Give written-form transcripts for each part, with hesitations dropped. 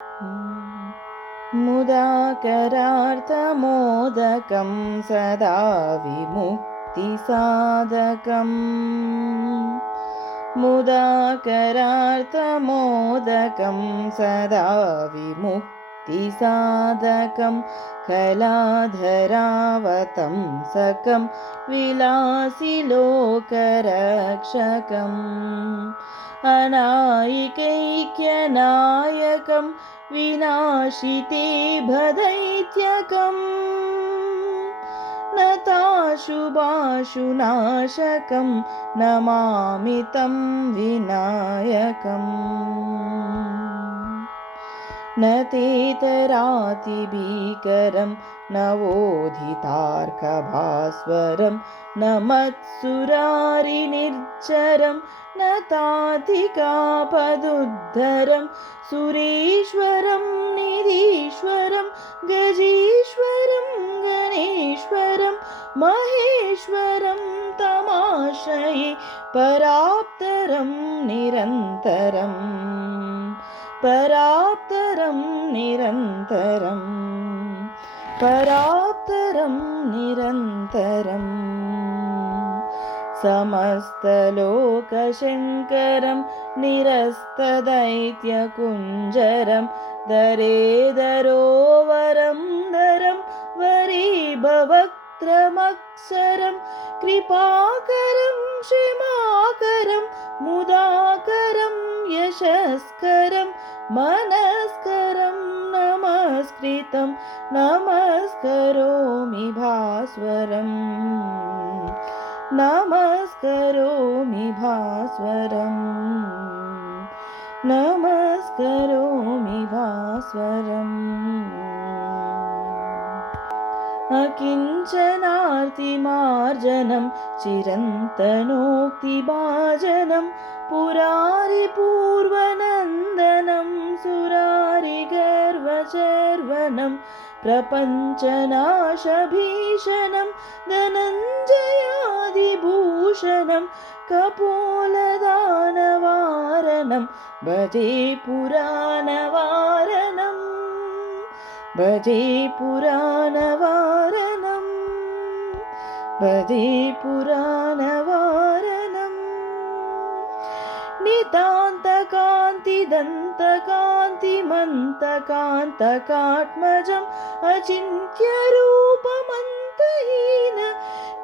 मुदाकरार्थमोदकं सदा विमुक्तिसाधकम् मुदाकरार्थमोदकं सदा विमुक्तिसाधकं कलाधरावतंसकं विलासिलोकरक्षकम् अनायिकैक्यनायकं विनाशिते भदैत्यकम् नताशुभाशुनाशकं नमामि तं विनायकम् न तेतरातिभीकरं नवोदितार्कभास्वरं न मत्सुरारिनिर्झरं न तातिकापदुद्धरं सुरेश्वरं निधीश्वरं गजेश्वरं गणेश्वरं महेश्वरं तमाश्रये पराप्तरं निरन्तरम् पराप्तरं निरन्तरं पराप्तरं निरन्तरम् समस्तलोकशङ्करं निरस्तदैत्यकुञ्जरं दरेदरोवरं दरं वरेभवक्त्रमक्षरं कृपाकरं क्षमाकरं मुदाकरं यशस्करं मनस्करं नमस्कृतं नमस्करोमि भास्वरम् नमस्करोमि भास्वरम् नमस्करोमि भास्वरम् अकिञ्चनार्तिमार्जनं चिरन्तनोक्तिभाजनं पुरारिपूर्वनन्दनं सुरारिगर्वचर्वनं प्रपञ्चनाशभीषणं धनञ्जयादिभूषणं कपोलदानवारणं भजे पुराणवारणम् भजे पुराणवारणम् भजे पुराणवारणम् नितान्तकान्तिदन्तकान्तिमन्तकान्तकात्मजम् अचिन्त्यरूपमन्तहीन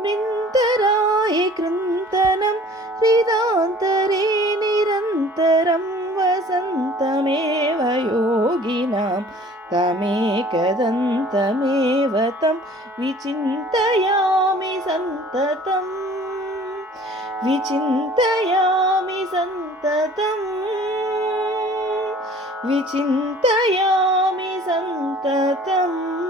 मिन्तराय कृन्तनं हृदान्तरे निरन्तरं वसन्तमेव योगिनां तमेकदन्तमेव तं विचिन्तयामि सन्ततम् विचिन्तयामि सन्ततम् विचिन्तयामि सन्ततम्।